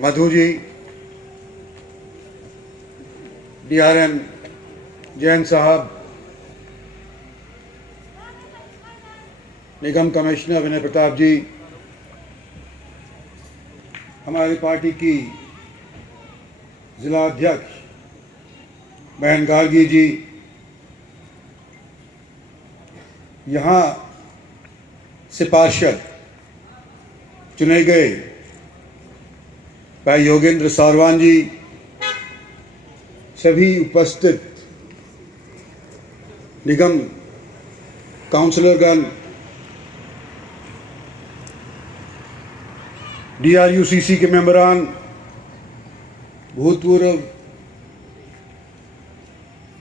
Madhu ji, DRM Jain साहब, निगम commissioner विनय प्रताप जी, हमारी party की जिला अध्यक्ष बहन गार्गी जी, यहाँ से पार्षद चुने गए भाई योगेंद्र सारवान जी, सभी उपस्थित निगम काउंसलरगण, DRUCC के मेंबरान, भूतपूर्व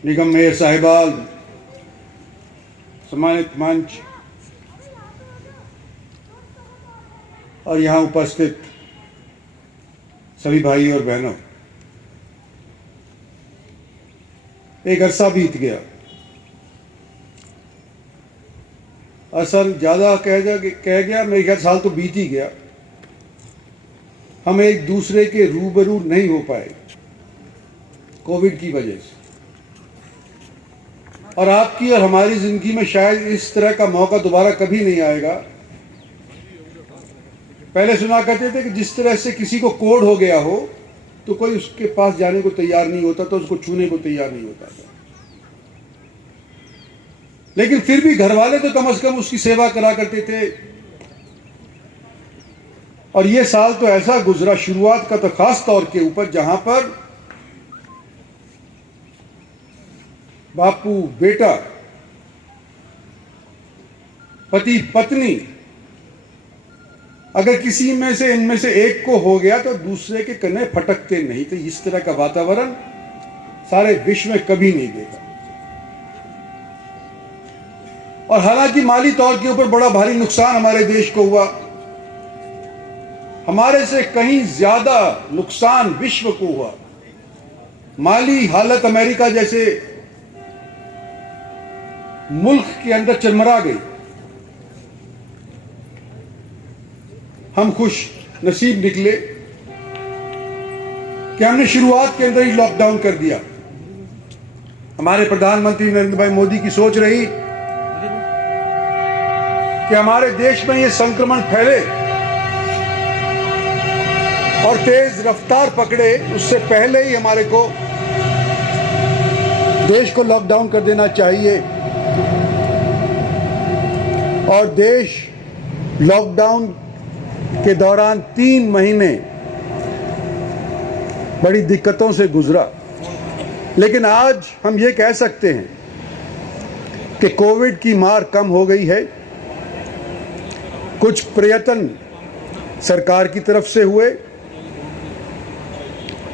निगम मेयर साहिबाल, सम्मानित मंच और यहाँ उपस्थित सभी भाई और बहनों, एक अरसा बीत गया। असल ज़्यादा कह गया, मेरे ख्याल साल तो बीत ही गया। हम एक दूसरे के रूबरू नहीं हो पाए कोविड की वजह से, और आपकी और हमारी जिंदगी में शायद इस तरह का मौका दोबारा कभी नहीं आएगा। पहले सुना करते थे कि जिस तरह से किसी को कोढ़ हो गया हो तो कोई उसके पास जाने को तैयार नहीं होता, तो उसको छूने को तैयार नहीं होता था, लेकिन फिर भी घर वाले तो कम से कम उसकी सेवा करा करते थे। और ये साल तो ऐसा गुजरा, शुरुआत का तो खास तौर के ऊपर, जहां पर बापू बेटा, पति पत्नी, अगर किसी में से इनमें से एक को हो गया तो दूसरे के कन्ने फटकते नहीं थे। इस तरह का वातावरण सारे विश्व में कभी नहीं देखा। और हालांकि माली तौर के ऊपर बड़ा भारी नुकसान हमारे देश को हुआ, हमारे से कहीं ज्यादा नुकसान विश्व को हुआ। माली हालत अमेरिका जैसे मुल्क के अंदर चरमरा गई। हम खुश नसीब निकले कि हमने शुरुआत के अंदर ही लॉकडाउन कर दिया। हमारे प्रधानमंत्री नरेंद्र भाई मोदी की सोच रही कि हमारे देश में यह संक्रमण फैले और तेज रफ्तार पकड़े, उससे पहले ही हमारे को देश को लॉकडाउन कर देना चाहिए। और देश लॉकडाउन के दौरान 3 महीने बड़ी दिक्कतों से गुजरा, लेकिन आज हम ये कह सकते हैं कि कोविड की मार कम हो गई है। कुछ प्रयत्न सरकार की तरफ से हुए,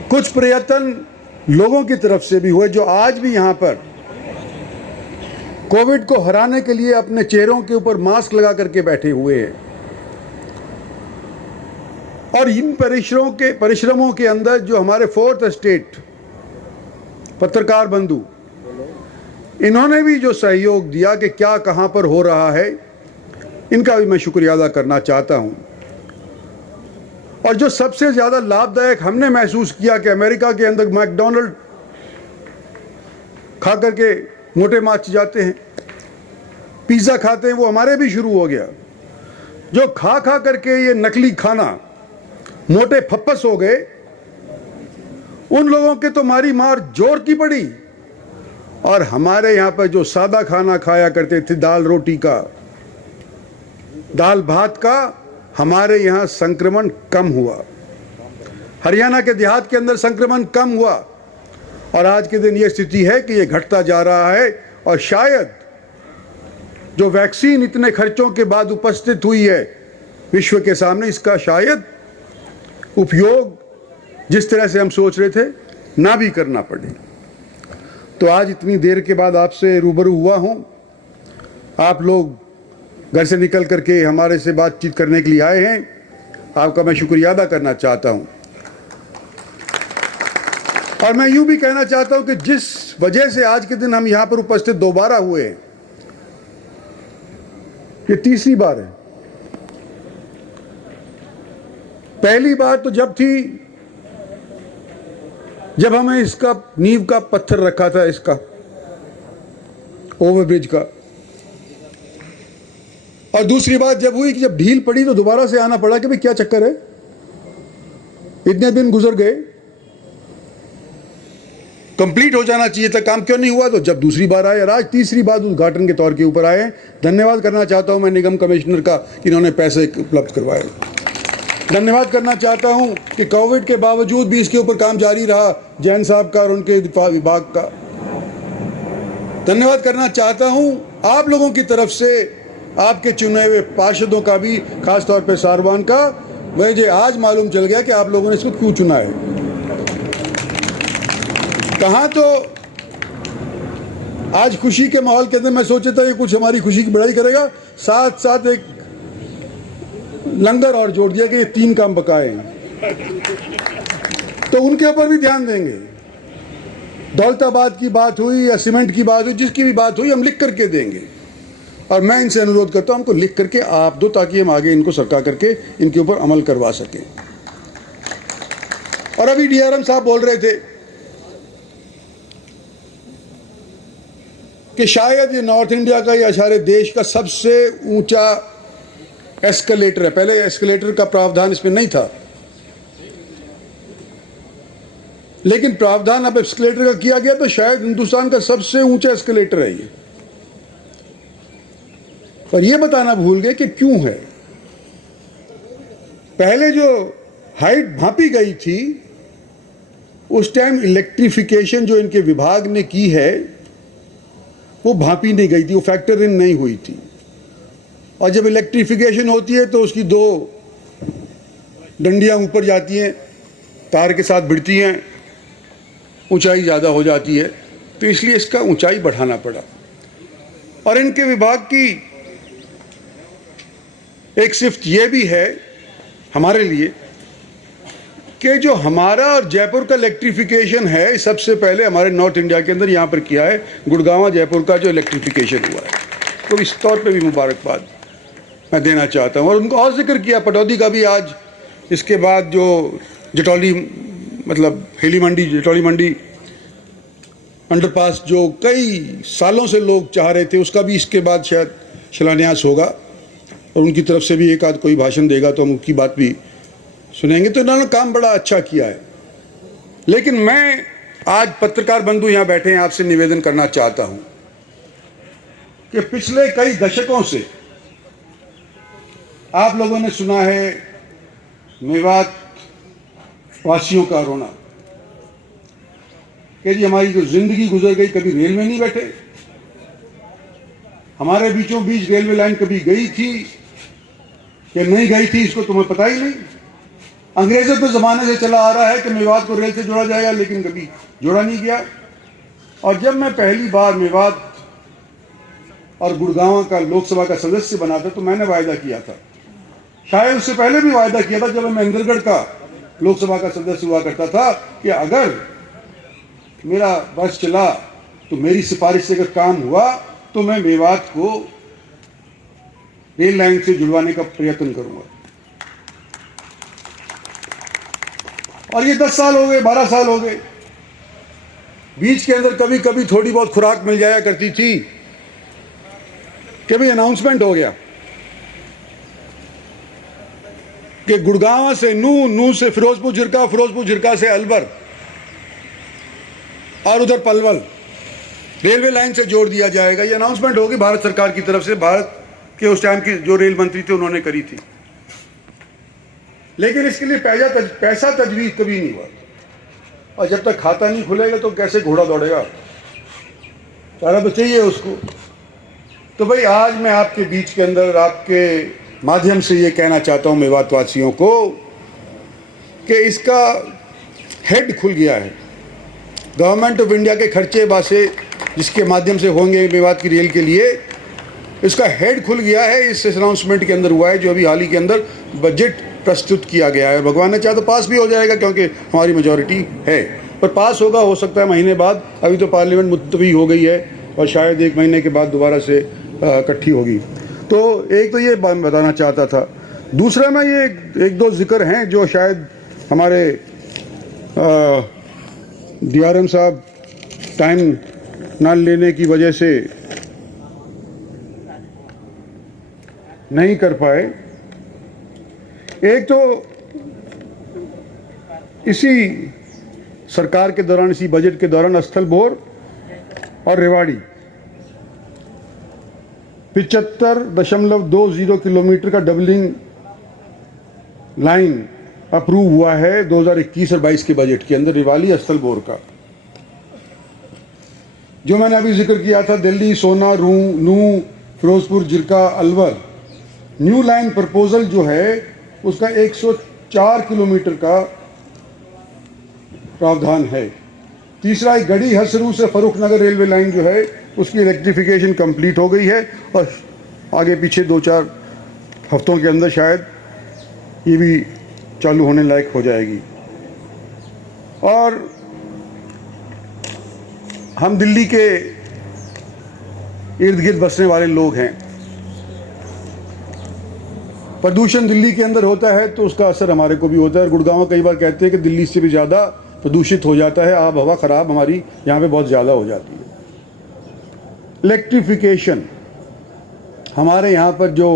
कुछ प्रयत्न लोगों की तरफ से भी हुए, जो आज भी यहां पर कोविड को हराने के लिए अपने चेहरों के ऊपर मास्क लगा करके बैठे हुए हैं। और इन परिश्रमों के अंदर जो हमारे फोर्थ एस्टेट पत्रकार बंधु, इन्होंने भी जो सहयोग दिया कि क्या कहां पर हो रहा है, इनका भी मैं शुक्रिया अदा करना चाहता हूं। और जो सबसे ज्यादा लाभदायक हमने महसूस किया कि अमेरिका के अंदर मैकडॉनल्ड खा करके मोटे माच जाते हैं, पिज्जा खाते हैं, वो हमारे भी शुरू हो गया। जो खा खा करके ये नकली खाना मोटे फप्पस हो गए, उन लोगों के तो मारी मार जोर की पड़ी। और हमारे यहां पर जो सादा खाना खाया करते थे, दाल रोटी का, दाल भात का, हमारे यहां संक्रमण कम हुआ। हरियाणा के देहात के अंदर संक्रमण कम हुआ, और आज के दिन यह स्थिति है कि यह घटता जा रहा है। और शायद जो वैक्सीन इतने खर्चों के बाद उपस्थित हुई है विश्व के सामने, इसका शायद उपयोग जिस तरह से हम सोच रहे थे ना भी करना पड़े। तो आज इतनी देर के बाद आपसे रूबरू हुआ हूं। आप लोग घर से निकल करके हमारे से बातचीत करने के लिए आए हैं, आपका मैं शुक्रिया अदा करना चाहता हूं। और मैं यूं भी कहना चाहता हूं कि जिस वजह से आज के दिन हम यहां पर उपस्थित दोबारा हुए हैं, ये तीसरी बार है। पहली बार तो जब थी जब हमें इसका नींव का पत्थर रखा था, इसका ओवरब्रिज का, और दूसरी बात जब हुई कि जब ढील पड़ी तो दोबारा से आना पड़ा कि भाई क्या चक्कर है, इतने दिन गुजर गए, कंप्लीट हो जाना चाहिए था, काम क्यों नहीं हुआ। तो जब दूसरी बार आए और आज तीसरी बार उद्घाटन के तौर के ऊपर आए, धन्यवाद करना चाहता हूं मैं निगम कमिश्नर का कि इन्होंने पैसे उपलब्ध करवाए। धन्यवाद करना चाहता हूं कि कोविड के बावजूद भी इसके ऊपर काम जारी रहा, जैन साहब का और उनके विभाग का। धन्यवाद करना चाहता हूं आप लोगों की तरफ से, आपके चुने हुए पार्षदों का भी, खासतौर पर सारवान का। मुझे आज मालूम चल गया कि आप लोगों ने इसको क्यों चुना है। कहाँ तो आज खुशी के माहौल के अंदर मैं सोचा था ये कुछ हमारी खुशी की बढ़ाई करेगा, साथ साथ एक लंगर और जोड़ दिया कि ये 3 काम बकाए हैं, तो उनके ऊपर भी ध्यान देंगे। दौलताबाद की बात हुई या सीमेंट की बात हुई, जिसकी भी बात हुई हम लिख करके देंगे, और मैं इनसे अनुरोध करता हूं हमको लिख करके आप दो, ताकि हम आगे इनको सरका करके इनके ऊपर अमल करवा सकें। और अभी डीआरएम साहब बोल रहे थे कि शायद ये नॉर्थ इंडिया का या सारे देश का सबसे ऊंचा एस्केलेटर है। पहले एस्केलेटर का प्रावधान इसमें नहीं था, लेकिन प्रावधान अब एस्केलेटर का किया गया, तो शायद हिंदुस्तान का सबसे ऊंचा एस्केलेटर है ये। पर यह बताना भूल गए कि क्यों है। पहले जो हाइट भांपी गई थी, उस टाइम इलेक्ट्रिफिकेशन जो इनके विभाग ने की है वो भांपी नहीं गई थी, वो फैक्टर इन नहीं हुई थी। और जब इलेक्ट्रिफिकेशन होती है तो उसकी 2 डंडियां ऊपर जाती हैं, तार के साथ भिड़ती हैं, ऊंचाई ज़्यादा हो जाती है, तो इसलिए इसका ऊंचाई बढ़ाना पड़ा। और इनके विभाग की एक सिफ्त ये भी है हमारे लिए कि जो हमारा और जयपुर का इलेक्ट्रिफिकेशन है, सबसे पहले हमारे नॉर्थ इंडिया के अंदर यहाँ पर किया है। गुड़गांव जयपुर का जो इलेक्ट्रिफिकेशन हुआ है, तो इस तौर पे भी मुबारकबाद मैं देना चाहता हूँ। और उनको और जिक्र किया पटौदी का भी आज, इसके बाद जो जटौली मतलब हेली मंडी, जटौली मंडी अंडरपास जो कई सालों से लोग चाह रहे थे, उसका भी इसके बाद शायद शिलान्यास होगा, और उनकी तरफ से भी एक आध कोई भाषण देगा तो हम उनकी बात भी सुनेंगे। तो इन्होंने काम बड़ा अच्छा किया है। लेकिन मैं आज पत्रकार बंधु यहाँ बैठे हैं, आपसे निवेदन करना चाहता हूं कि पिछले कई दशकों से आप लोगों ने सुना है मेवात वासियों का रोना कि जी हमारी जो जिंदगी गुजर गई, कभी रेल में नहीं बैठे, हमारे बीचों बीच रेलवे लाइन कभी गई थी कि नहीं गई थी, इसको तुम्हें पता ही नहीं। अंग्रेजों के ज़माने से चला आ रहा है कि मेवात को रेल से जोड़ा जाएगा, लेकिन कभी जोड़ा नहीं गया। और जब मैं पहली बार मेवात और गुड़गांव का लोकसभा का सदस्य बना था, तो मैंने वायदा किया था, शायद उससे पहले भी वायदा किया था जब मैं महेंद्रगढ़ का लोकसभा का सदस्य हुआ करता था, कि अगर मेरा बस चला तो मेरी सिफारिश से अगर काम हुआ तो मैं मेवात को रेल लाइन से जुड़वाने का प्रयत्न करूंगा। और ये 10 साल हो गए, 12 साल हो गए, बीच के अंदर कभी कभी थोड़ी बहुत खुराक मिल जाया करती थी कि भाई अनाउंसमेंट हो गया कि गुड़गांव से नू से फिरोजपुर झिरका, फिरोजपुर झिरका से अलवर और उधर पलवल रेलवे लाइन से जोड़ दिया जाएगा। ये अनाउंसमेंट होगी भारत सरकार की तरफ से, भारत के उस टाइम की जो रेल मंत्री थे उन्होंने करी थी। लेकिन इसके लिए पैसा तजवीज़ कभी नहीं हुआ, और जब तक खाता नहीं खुलेगा तो कैसे घोड़ा दौड़ेगा, सारा तो चाहिए उसको। तो भाई आज मैं आपके बीच के अंदर आपके माध्यम से ये कहना चाहता हूँ मेवात वासियों को कि इसका हेड खुल गया है। गवर्नमेंट ऑफ इंडिया के खर्चे बासे जिसके माध्यम से होंगे मेवात की रेल के लिए, इसका हेड खुल गया है। इस अनाउंसमेंट के अंदर हुआ है, जो अभी हाल ही के अंदर बजट प्रस्तुत किया गया है। भगवान ने चाहा तो पास भी हो जाएगा, क्योंकि हमारी मेजॉरिटी है, पर पास होगा हो सकता है महीने बाद। अभी तो पार्लियामेंट मुलतवी हो गई है और शायद 1 महीने के बाद दोबारा से इकट्ठी होगी। तो एक तो ये बात बताना चाहता था। दूसरा मैं ये एक दो जिक्र हैं जो शायद हमारे डीआरएम साहब टाइम ना लेने की वजह से नहीं कर पाए। एक तो इसी सरकार के दौरान, इसी बजट के दौरान स्थलभोर और रेवाड़ी 75.20 किलोमीटर का डबलिंग लाइन अप्रूव हुआ है 2021 और 22 के बजट के अंदर, रेवाड़ी स्थलभोर का। जो मैंने अभी जिक्र किया था, Delhi Sohna Nuh Firozpur Jhirka Alwar new line proposal जो है उसका 104 किलोमीटर का प्रावधान है। तीसरा, एक गढ़ी हसरू से फरुख नगर रेलवे लाइन जो है उसकी इलेक्ट्रिफिकेशन कंप्लीट हो गई है और आगे पीछे 2-4 हफ्तों के अंदर शायद ये भी चालू होने लायक हो जाएगी। और हम दिल्ली के इर्द गिर्द बसने वाले लोग हैं। प्रदूषण दिल्ली के अंदर होता है तो उसका असर हमारे को भी होता है। गुड़गांव कई बार कहते हैं कि दिल्ली से भी ज़्यादा प्रदूषित हो जाता है, आब हवा ख़राब हमारी यहाँ पे बहुत ज़्यादा हो जाती है। इलेक्ट्रिफिकेशन हमारे यहाँ पर जो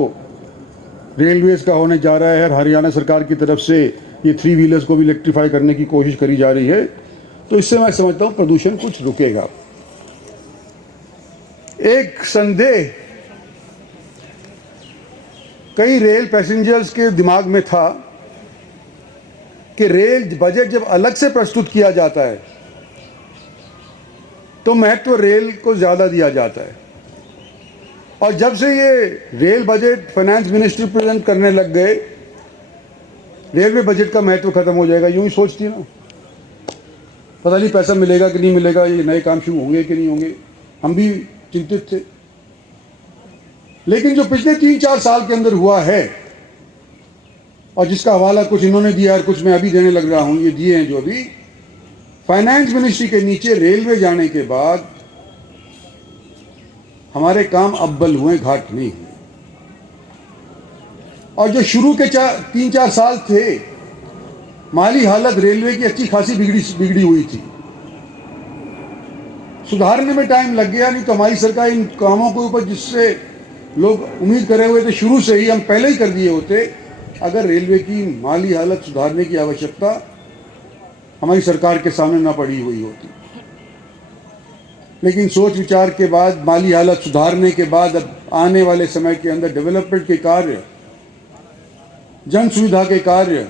रेलवेज़ का होने जा रहा है, हरियाणा सरकार की तरफ से ये 3 व्हीलर्स को भी इलेक्ट्रीफाई करने की कोशिश करी जा रही है, तो इससे मैं समझता हूँ प्रदूषण कुछ रुकेगा। एक संदेह कई रेल पैसेंजर्स के दिमाग में था कि रेल बजट जब अलग से प्रस्तुत किया जाता है तो महत्व रेल को ज़्यादा दिया जाता है, और जब से ये rail budget finance minister present करने लग गए, रेलवे बजट का महत्व खत्म हो जाएगा। यूं ही सोचती ना, पता नहीं पैसा मिलेगा कि नहीं मिलेगा, ये नए काम शुरू होंगे कि नहीं होंगे, हम भी चिंतित थे। लेकिन जो पिछले 3-4 साल के अंदर हुआ है, और जिसका हवाला कुछ इन्होंने दिया और कुछ मैं अभी देने लग रहा हूं, ये दिए हैं जो अभी फाइनेंस मिनिस्ट्री के नीचे रेलवे जाने के बाद हमारे काम अव्वल हुए, घाट नहीं हुए। और जो शुरू के 3-4 साल थे, माली हालत रेलवे की अच्छी खासी बिगड़ी हुई थी, सुधारने में टाइम लग गया। नहीं तो हमारी सरकार इन कामों के ऊपर जिससे लोग उम्मीद करे हुए थे शुरू से ही, हम पहले ही कर दिए होते अगर रेलवे की माली हालत सुधारने की आवश्यकता हमारी सरकार के सामने ना पड़ी हुई होती। लेकिन सोच विचार के बाद, माली हालत सुधारने के बाद, अब आने वाले समय के अंदर डेवलपमेंट के कार्य, जन सुविधा के कार्य,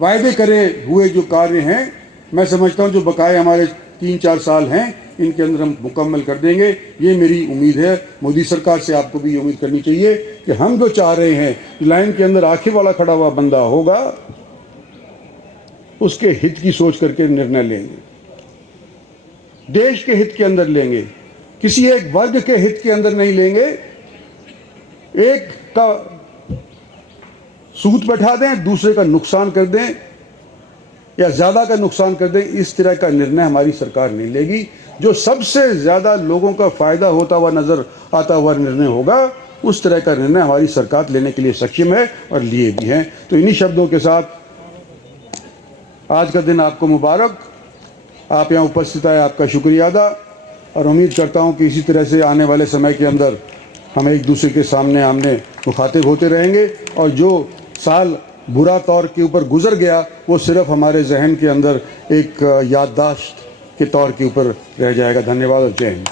वायदे करे हुए जो कार्य हैं, मैं समझता हूं जो बकाए हमारे 3-4 साल हैं इनके अंदर हम मुकम्मल कर देंगे। ये मेरी उम्मीद है। मोदी सरकार से आपको भी ये उम्मीद करनी चाहिए कि हम जो चाह रहे हैं, लाइन के अंदर आखिर वाला खड़ा हुआ बंदा होगा, उसके हित की सोच करके निर्णय लेंगे, देश के हित के अंदर लेंगे, किसी एक वर्ग के हित के अंदर नहीं लेंगे। एक का सूत बैठा दें, दूसरे का नुकसान कर दें या ज्यादा का नुकसान कर दें, इस तरह का निर्णय हमारी सरकार नहीं लेगी। जो सबसे ज्यादा लोगों का फायदा होता हुआ नजर आता हुआ निर्णय होगा, उस तरह का निर्णय हमारी सरकार लेने के लिए सक्षम है और लिए भी हैं। तो इन्हीं शब्दों के साथ आज का दिन आपको मुबारक। आप यहाँ उपस्थित आए, आपका शुक्रिया अदा, और उम्मीद करता हूँ कि इसी तरह से आने वाले समय के अंदर हम एक दूसरे के सामने आमने मुखातिब होते रहेंगे, और जो साल बुरा तौर के ऊपर गुजर गया वो सिर्फ हमारे जहन के अंदर एक याददाश्त के तौर के ऊपर रह जाएगा। धन्यवाद और जय हिंद।